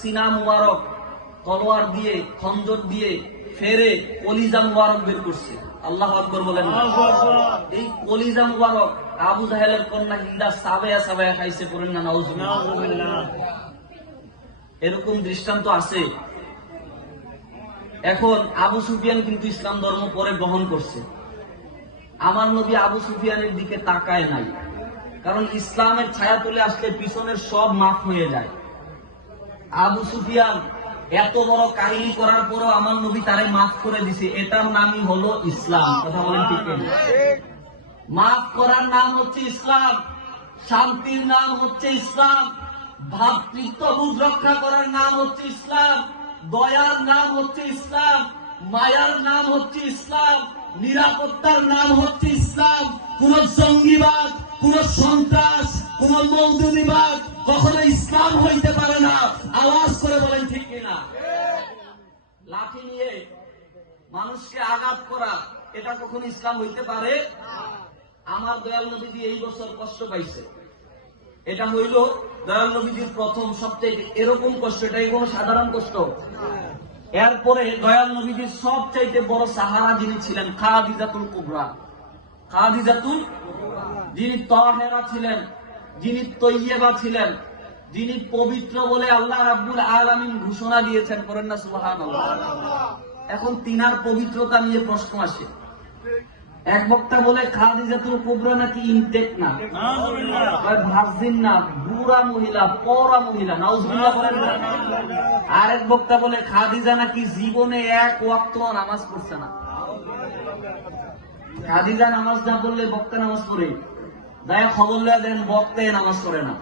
সিনা মুবারক তলোয়ার দিয়ে খঞ্জর দিয়ে ফেরে কলিজা মুবারক বের করছে। আল্লাহু আকবার বলেন। এই কলিজা মুবারক আবু জাহেলের কন্যা হিন্দা সাবেয়া সাবেয়া খাইছে, পড়েন না নাউজুবিল্লাহ। এরকম দৃষ্টান্ত আছে। এখন আবু সুফিয়ান কিন্তু ইসলাম ধর্ম পরে গ্রহণ করছে। আমার নবী আবু সুফিয়ানের দিকে তাকায় নাই, কারণ ইসলামের ছায়া তুলে আসলে পিছনের সব মাফ হয়ে যায়। আবু সুফিয়ান এত বড় কাহিনী করার পরও আমার নবী তারে মাফ করে দিছে। এটার নামই হলো ইসলাম। কথা বলেন ঠিক না? মাফ করার নাম হচ্ছে ইসলাম, শান্তির নাম হচ্ছে ইসলাম, ভ্রাতৃত্ববোধ রক্ষা করার নাম হচ্ছে ইসলাম, দয়ার নাম হচ্ছে ইসলাম, মায়ার নাম হচ্ছে ইসলাম, নিরাপত্তার নাম হচ্ছে ইসলাম। কোন জঙ্গিবাদ, কোন সন্ত্রাস, কোন মৌদুদিবাদ কখনো ইসলাম হইতে পারে না। আওয়াজ করে বলেন ঠিক কিনা? লাঠি নিয়ে মানুষকে আঘাত করা, এটা কখনো ইসলাম হইতে পারে? আমার দয়াল নবীজি এই বছর কষ্ট পাইছে। এটা হইল দয়াল নবীজির প্রথম সবচেয়ে এরকম কষ্ট। এটাই কোন সাধারণ কষ্ট? এরপরে দয়াল নবীজির সবচাইতে বড় সাহারা যিনি ছিলেন খাদিজাতুল কুবরা, খাদিজাতুল, যিনি তাহেরা ছিলেন, যিনি তৈয়বা ছিলেন, যিনি পবিত্র বলে আল্লাহ রাব্বুল আলামিন ঘোষণা দিয়েছেন। করেন না সুবহানাল্লাহ? এখন তিনার পবিত্রতা নিয়ে প্রশ্ন আসে। এক বক্তা বলে খাদিজাতুল কুবরা নাকি ইনটেক না, ভার্জিন না, বুড়া মহিলা, পরা মহিলা। নাউজুবিল্লাহ বলেন না? আরেক বক্তা বলে খাদিজা নাকি জীবনে এক ওয়াক্ত নামাজ পড়ছে না। খাদিজা নামাজ না পড়লে বক্তা নামাজ পড়ে, দয়া খবর লয়া দেন বক্তায় নামাজ পড়ে না।